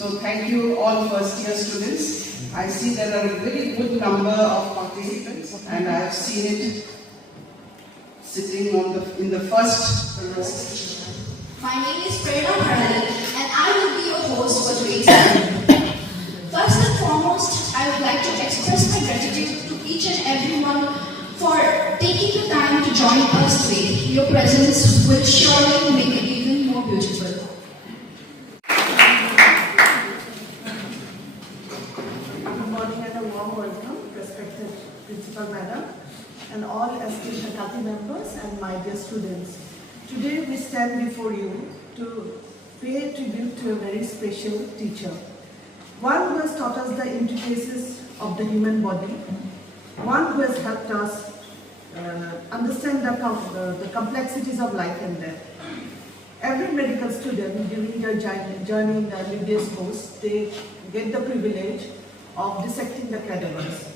So thank you all first year students. I see there are a very good number of participants and I have seen it sitting in the first row. My name is Prerna Bharadhan and I will be your host for today's event. First and foremost, I would like to express my gratitude to each and everyone for taking the time to join us today. Your presence will surely make it even more beautiful. Good morning and a warm welcome, respected Principal Madam and all SK Faculty members and my dear students. Today we stand before you to pay tribute to a very special teacher. One who has taught us the intricacies of the human body, one who has helped us understand the complexities of life and death. Every medical student during their journey in the MBBS course, they get the privilege of dissecting the cadavers.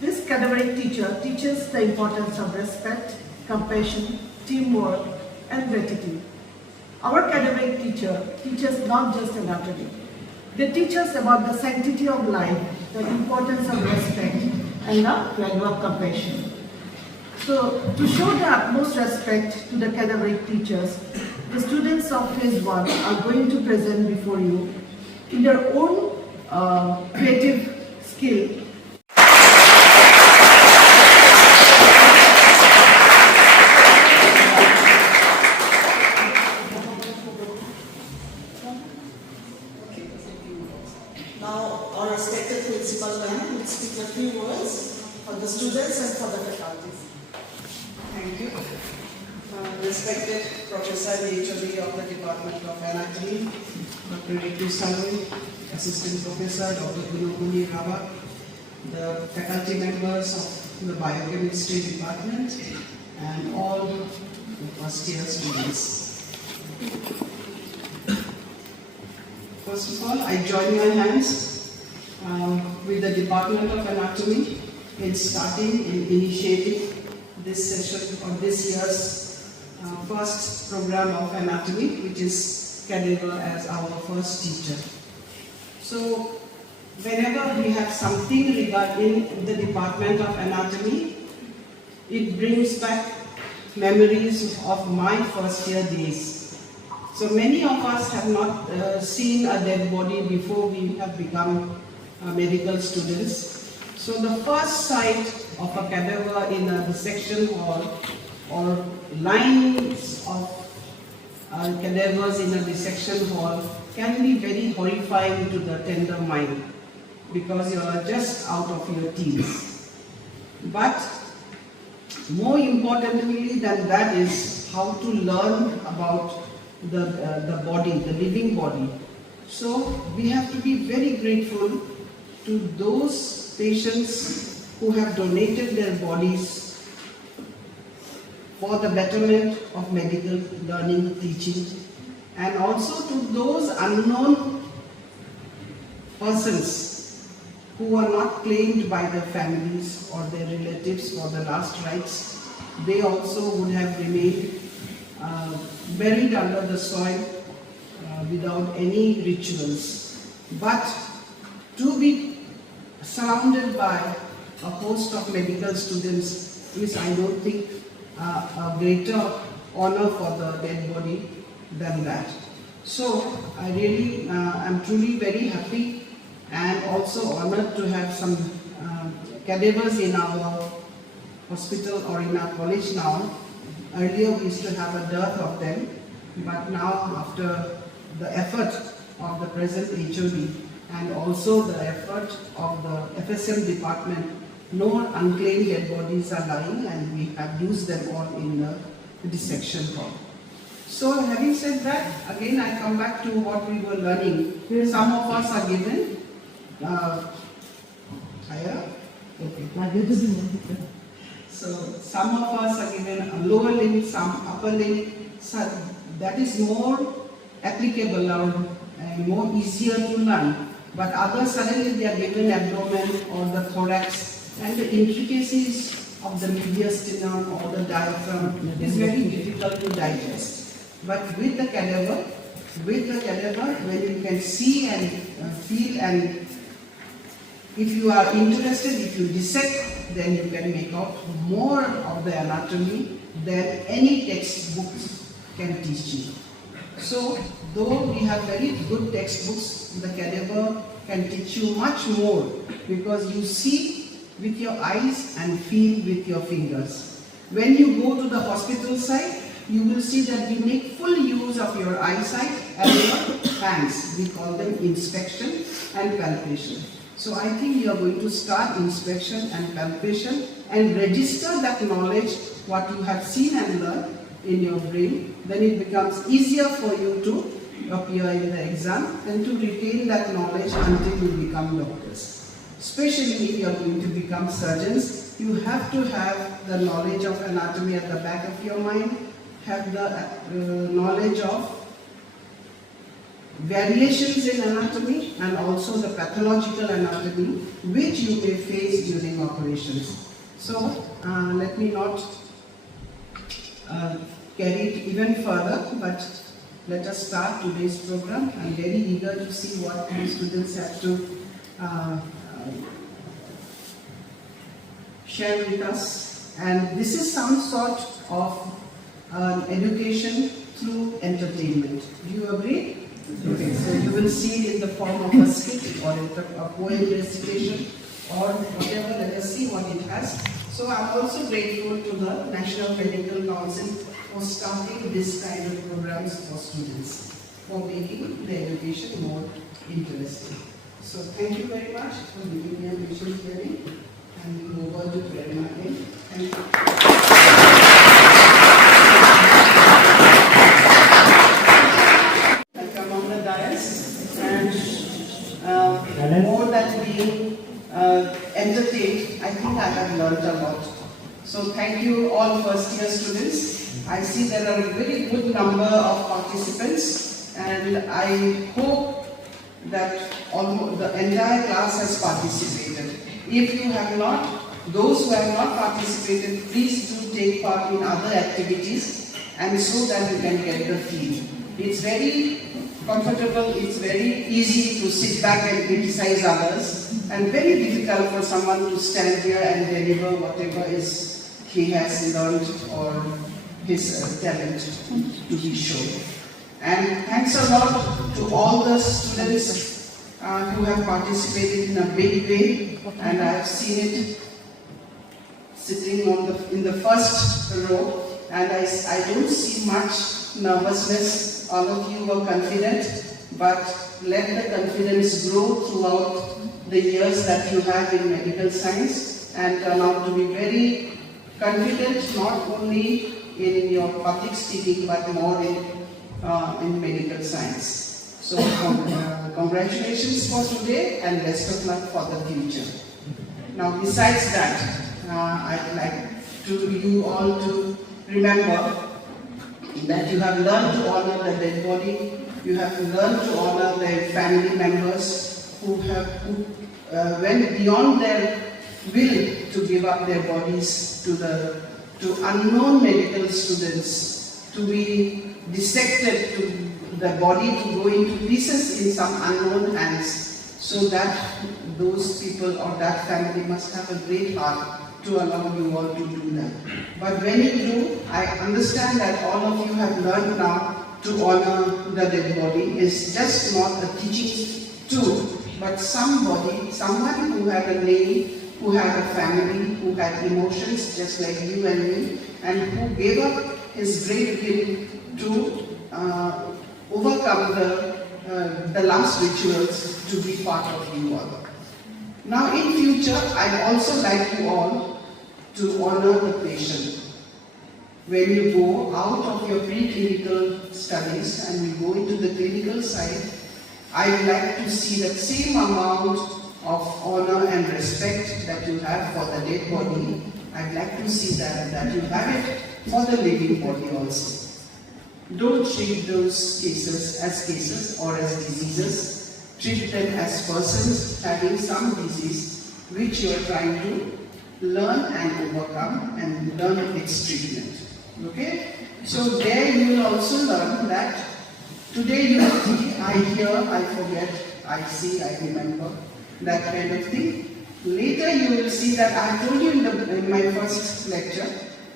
This cadaveric teacher teaches the importance of respect, compassion, teamwork, and gratitude. Our cadaveric teacher teaches not just anatomy. They teach us about the sanctity of life, the importance of respect, and the value of compassion. So, to show the utmost respect to the cadaveric teachers, the students of Phase 1 are going to present before you in their own creative skill. Now, our respected principal ma'am will speak a few words for the students and for the faculty. Thank you. Respected Professor HOD of the Department of Anatomy, Dr. Ritu Salvi, Assistant Professor Dr. Gunokuni Rava, the faculty members of the Biochemistry Department, and all the first year students. First of all, I join my hands with the Department of Anatomy in starting and initiating this session or this year's first program of anatomy, which is cadaver as our first teacher. So, whenever we have something regarding the Department of Anatomy, it brings back memories of my first year days. So many of us have not seen a dead body before we have become medical students. So the first sight of a cadaver in a dissection hall or lines of cadavers in a dissection hall can be very horrifying to the tender mind because you are just out of your teens. But more importantly than that is how to learn about the body, the living body. So we have to be very grateful to those patients who have donated their bodies for the betterment of medical learning, teaching, and also to those unknown persons who are not claimed by their families or their relatives for the last rites. They also would have remained buried under the soil without any rituals. But to be surrounded by a host of medical students is, I don't think, a greater honor for the dead body than that. So I really am truly very happy and also honored to have some cadavers in our hospital or in our college now. Earlier we used to have a dearth of them, but now after the effort of the present HOD and also the effort of the FSM department, no unclaimed dead bodies are lying and we have used them all in the dissection hall. So having said that, again I come back to what we were learning. Some of us are given So some of us are given a lower limb, some upper limb. So that is more applicable or more easier to learn. But others suddenly they are given abdomen or the thorax, and the intricacies of the mediastinum or the diaphragm is very difficult to digest. But with the cadaver, with the cadaver, when you can see and feel, and if you are interested, if you dissect, then you can make out more of the anatomy than any textbook can teach you. So, though we have very good textbooks, the cadaver can teach you much more because you see with your eyes and feel with your fingers. When you go to the hospital side, you will see that we make full use of your eyesight and your hands. We call them inspection and palpation. So I think you are going to start inspection and palpation and register that knowledge, what you have seen and learned in your brain. Then it becomes easier for you to appear in the exam and to retain that knowledge until you become doctors. Especially if you are going to become surgeons, you have to have the knowledge of anatomy at the back of your mind, have the knowledge of variations in anatomy and also the pathological anatomy which you may face during operations. So let me not carry it even further, but let us start today's program. I'm very eager to see what the students have to share with us. And this is some sort of education through entertainment. Do you agree? Okay, so you will see it in the form of a skit or a poem recitation or whatever. Let us see what it has. So I'm also grateful to the National Medical Council for starting this kind of programs for students, for making the education more interesting. So thank you very much for giving me a patient hearing, and we move on to Prerna again. Thank you. More than being entertained, I think I have learned a lot. So thank you all first year students. I see there are a very good number of participants, and I hope that almost the entire class has participated. If you have not, those who have not participated, please do take part in other activities, and so that you can get the feel. It's very comfortable, it's very easy to sit back and criticize others, and very difficult for someone to stand here and deliver whatever is he has learned or his talent to be shown. And thanks a lot to all the students who have participated in a big way, and I have seen it sitting in the first row, and I don't see much nervousness. All of you were confident, but let the confidence grow throughout the years that you have in medical science and turn out to be very confident, not only in your public speaking but more in medical science. So congratulations for today and best of luck for the future. Now besides that, I'd like you all to remember that you have learned to honor the dead body, you have learned to honor their family members who went beyond their will to give up their bodies to unknown medical students, to be dissected, to the body to go into pieces in some unknown hands, so that those people or that family must have a great heart to allow you all to do that. But when you do, I understand that all of you have learned now to honor the dead body is just not a teaching tool, but someone who had a name, who had a family, who had emotions just like you and me, and who gave up his great will to overcome the last rituals to be part of you all. Now in future, I'd also like you all to honor the patient. When you go out of your preclinical studies and you go into the clinical side, I'd like to see that same amount of honor and respect that you have for the dead body. I'd like to see that you have it for the living body also. Don't treat those cases as cases or as diseases. Treat them as persons having some disease which you are trying to learn and overcome and learn its treatment. Okay? So there you will also learn that Today you see, I hear, I forget, I see, I remember, that kind of thing. Later you will see that I told you in my first lecture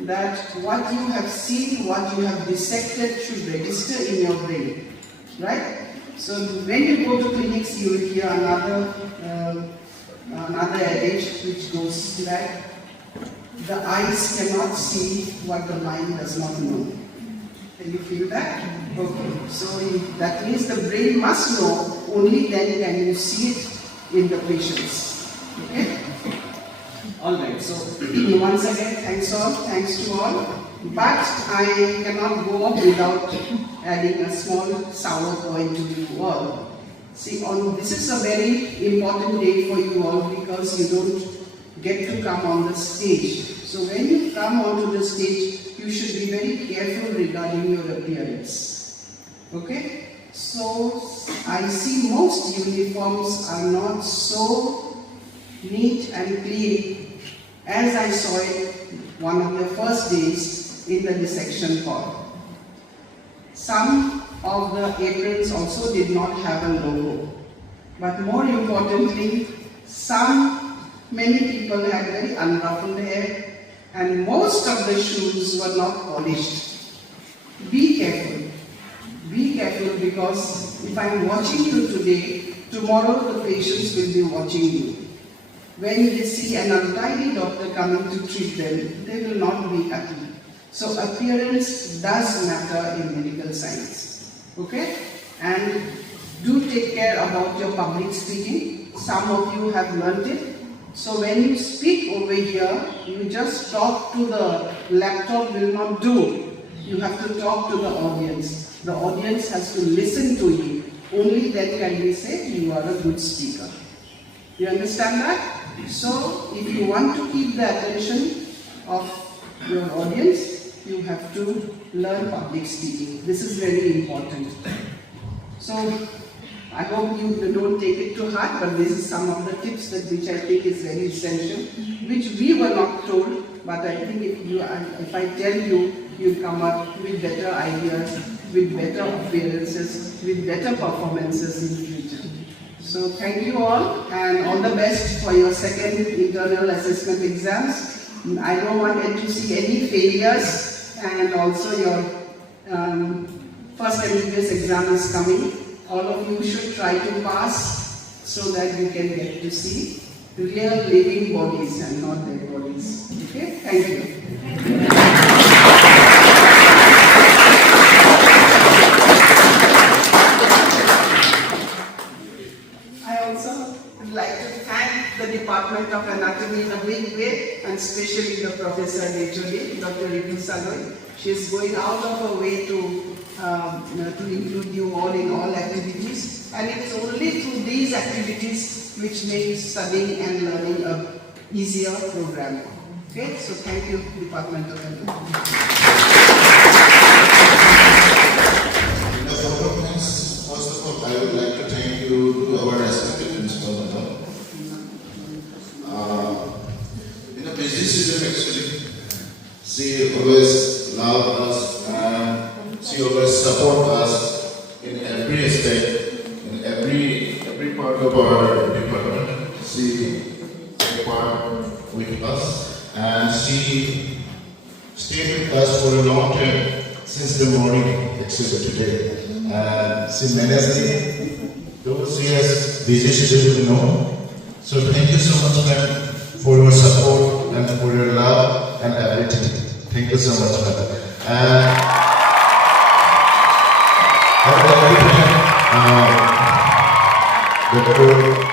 that what you have seen, what you have dissected should register in your brain, right? So when you go to clinics, you will hear another adage which goes that the eyes cannot see what the mind does not know. Can you feel that? Okay. So that means the brain must know, only then can you see it in the patients. Okay? Alright, so once again, thanks to all. But I cannot go up without adding a small sour point to you all. See, this is a very important day for you all because you don't get to come on the stage. So when you come onto the stage, you should be very careful regarding your appearance. Okay? So I see most uniforms are not so neat and clean as I saw it one of the first days in the dissection hall. Some of the aprons also did not have a logo. But more importantly, many people had very unruffled hair and most of the shoes were not polished. Be careful. Be careful because if I am watching you today, tomorrow the patients will be watching you. When they see an untidy doctor coming to treat them, they will not be happy. So appearance does matter in medical science. Okay? And do take care about your public speaking. Some of you have learnt it. So when you speak over here, you just talk to the laptop will not do. You have to talk to the audience. The audience has to listen to you. Only then can we say you are a good speaker. You understand that? So if you want to keep the attention of your audience, you have to learn public speaking. This is very important. So I hope you don't take it to heart, but this is some of the tips which I think is very essential, which we were not told, but I think if I tell you, you'll come up with better ideas, with better appearances, with better performances in future. So thank you all and all the best for your second internal assessment exams. I don't want to see any failures, and also your first MBBS exam is coming. All of you should try to pass so that you can get to see real living bodies and not dead bodies. Okay? Thank you. I also would like to thank the Department of Anatomy in a big way, and especially the Professor Decholi, Dr. Ritu Saloi. She is going out of her way to include you all in all activities, and it is only through these activities which makes studying and learning a easier program. Okay, so thank you, Department of Anatomy. First of all, I would like to thank you to our respected principal, madam. In a busy season, actually, she always loved us and she always support us in every aspect, in every part of our department. She took part with us and she stayed with us for a long time since the morning, except today. And she managed it, though she has busy schedule, you know. So thank you so much, ma'am, for your support and for your love and everything. Thank you so much, ma'am. And I would like to thank Dr.